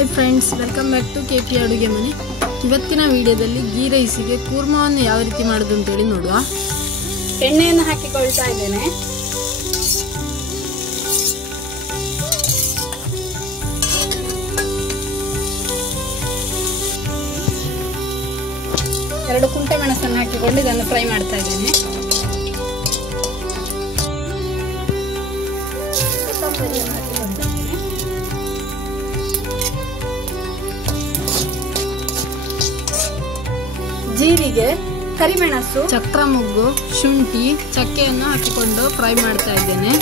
Hi friends, welcome back to KP ಅಡುಗೆ ಮನೆ. ಇವತ್ತಿನ ವಿಡಿಯೋದಲ್ಲಿ ಗೀ ರೈಸಿಗೆ ಕೂರ್ಮವನ್ನು ಯಾವ ರೀತಿ ಮಾಡೋದು ಅಂತೇಳಿ ನೋಡುವ. ಎಣ್ಣೆಯನ್ನು ಹಾಕಿಕೊಳ್ತಾ ಇದ್ದೇನೆ. ಎರಡು ಕುಂಟೆ ಮೆಣಸನ್ನು ಹಾಕಿಕೊಂಡು ಇದನ್ನು ಫ್ರೈ ಮಾಡ್ತಾ ಇದ್ದೇನೆ. ಕೊತ್ತಂಬರಿಯನ್ನು ಹಾಕಿಕೊಳ್ತಾ ಇದ್ದೇನೆ. ಜೀರಿಗೆ, ಕರಿಮೆಣಸು, ಚಕ್ರ ಮೊಗ್ಗು, ಶುಂಠಿ, ಚಕ್ಕೆಯನ್ನು ಹಾಕಿಕೊಂಡು ಫ್ರೈ ಮಾಡ್ತಾ ಇದ್ದೇನೆ.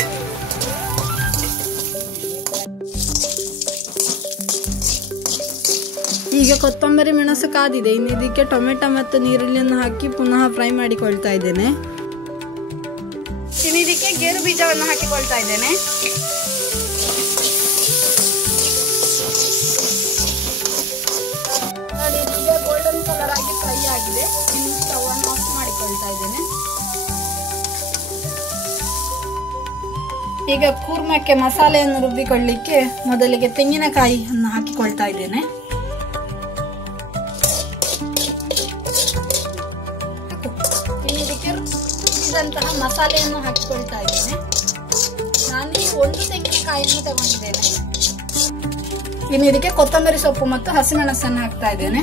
ಈಗ ಕೊತ್ತಂಬರಿ ಮೆಣಸು ಕಾದಿದೆ. ಇನ್ನು ಇದಕ್ಕೆ ಟೊಮೆಟೊ ಮತ್ತು ನೀರುಳ್ಳಿಯನ್ನು ಹಾಕಿ ಪುನಃ ಫ್ರೈ ಮಾಡಿಕೊಳ್ತಾ ಇದ್ದೇನೆ. ಇನ್ನು ಇದಕ್ಕೆ ಗೇರು ಬೀಜವನ್ನು ಹಾಕಿಕೊಳ್ತಾ ಇದ್ದೇನೆ. ನೋಡಿ, ಈಗ ಗೋಲ್ಡನ್ ಕಲರ್ ಆಗಿ ಫ್ರೈ ಆಗಿದೆ. ಇನ್ನು ಸ್ಟವ್ ಅನ್ನು ಆಫ್ ಮಾಡಿಕೊಳ್ತಾ ಇದ್ದೇನೆ. ಈಗ ಕೂರ್ಮಕ್ಕೆ ಮಸಾಲೆಯನ್ನು ರುಬ್ಬಿಕೊಳ್ಳಿಕ್ಕೆ ಮೊದಲಿಗೆ ತೆಂಗಿನಕಾಯಿಯನ್ನು ಹಾಕಿಕೊಳ್ತಾ ಇದ್ದೇನೆ. ಇನ್ನು ಇದಕ್ಕೆ ರುಬ್ಬಿದಂತಹ ಮಸಾಲೆಯನ್ನು ಹಾಕಿಕೊಳ್ತಾ ಇದ್ದೇನೆ. ನಾನು ಒಂದು ತೆಂಗಿನಕಾಯಿಯನ್ನು ತಗೊಂಡಿದ್ದೇನೆ. ಇನ್ನು ಇದಕ್ಕೆ ಕೊತ್ತಂಬರಿ ಸೊಪ್ಪು ಮತ್ತು ಹಸಿಮೆಣಸನ್ನು ಹಾಕ್ತಾ ಇದ್ದೇನೆ.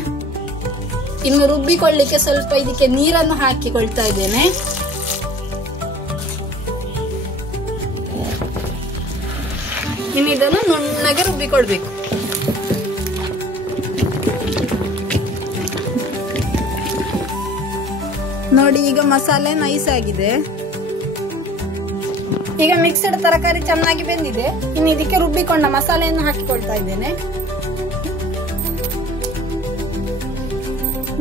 ಇನ್ನು ರುಬ್ಬಿಕೊಳ್ಳಿಕ್ಕೆ ಸ್ವಲ್ಪ ಇದಕ್ಕೆ ನೀರನ್ನು ಹಾಕಿಕೊಳ್ತಾ ಇದ್ದೇನೆ. ಇನ್ನು ಇದನ್ನು ನುಣ್ಣಗೆ ರುಬ್ಬಿಕೊಳ್ಬೇಕು. ನೋಡಿ, ಈಗ ಮಸಾಲೆ ನೈಸ್ ಆಗಿದೆ. ಈಗ ಮಿಕ್ಸ್ಡ್ ತರಕಾರಿ ಚೆನ್ನಾಗಿ ಬೆಂದಿದೆ. ಇನ್ನು ಇದಕ್ಕೆ ರುಬ್ಬಿಕೊಂಡ ಮಸಾಲೆಯನ್ನು ಹಾಕಿಕೊಳ್ತಾ ಇದ್ದೇನೆ.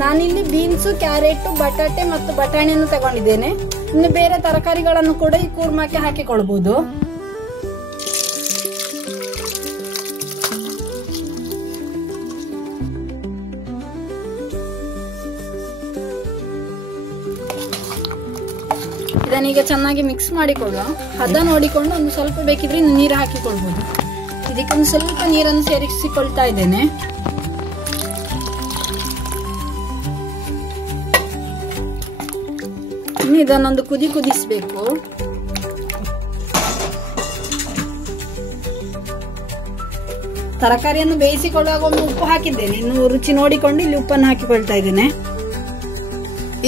ನಾನಿಲ್ಲಿ ಬೀನ್ಸು, ಕ್ಯಾರೆಟ್, ಬಟಾಟೆ ಮತ್ತು ಬಟಾಣಿಯನ್ನು ತಗೊಂಡಿದ್ದೇನೆ. ಇನ್ನು ಬೇರೆ ತರಕಾರಿಗಳನ್ನು ಕೂಡ ಈ ಕೂರ್ಮಕ್ಕೆ ಹಾಕಿಕೊಳ್ಬಹುದು. ಇದನ್ನೀಗ ಚೆನ್ನಾಗಿ ಮಿಕ್ಸ್ ಮಾಡಿಕೊಳ್ಳುವ. ಹದ ನೋಡಿಕೊಂಡು ಒಂದು ಸ್ವಲ್ಪ ಬೇಕಿದ್ರೆ ಇನ್ನು ನೀರು ಹಾಕಿಕೊಳ್ಬಹುದು. ಇದಕ್ಕೆ ಒಂದು ಸ್ವಲ್ಪ ನೀರನ್ನು ಸೇರಿಸಿಕೊಳ್ತಾ ಇದ್ದೇನೆ. ಇನ್ನು ಇದನ್ನೊಂದು ಕುದಿಸಬೇಕು. ತರಕಾರಿಯನ್ನು ಬೇಯಿಸಿಕೊಳ್ಳುವಾಗ ಒಂದು ಉಪ್ಪು ಹಾಕಿದ್ದೇನೆ. ಇನ್ನು ರುಚಿ ನೋಡಿಕೊಂಡು ಇಲ್ಲಿ ಉಪ್ಪನ್ನು ಹಾಕಿಕೊಳ್ತಾ ಇದ್ದೇನೆ.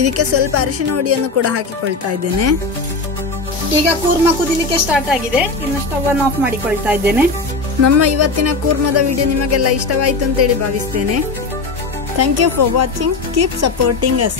ಇದಕ್ಕೆ ಸ್ವಲ್ಪ ಅರಿಶಿನ ಹುಡಿಯನ್ನು ಕೂಡ ಹಾಕಿಕೊಳ್ತಾ ಇದ್ದೇನೆ. ಈಗ ಕೂರ್ಮ ಕುದಿಲಿಕ್ಕೆ ಸ್ಟಾರ್ಟ್ ಆಗಿದೆ. ಇನ್ನು ಸ್ಟವ್ ಅನ್ನು ಆಫ್ ಮಾಡಿಕೊಳ್ತಾ ಇದ್ದೇನೆ. ನಮ್ಮ ಇವತ್ತಿನ ಕೂರ್ಮದ ವಿಡಿಯೋ ನಿಮಗೆಲ್ಲ ಇಷ್ಟವಾಯಿತು ಅಂತೇಳಿ ಭಾವಿಸ್ತೇನೆ. Thank you for watching. Keep supporting us.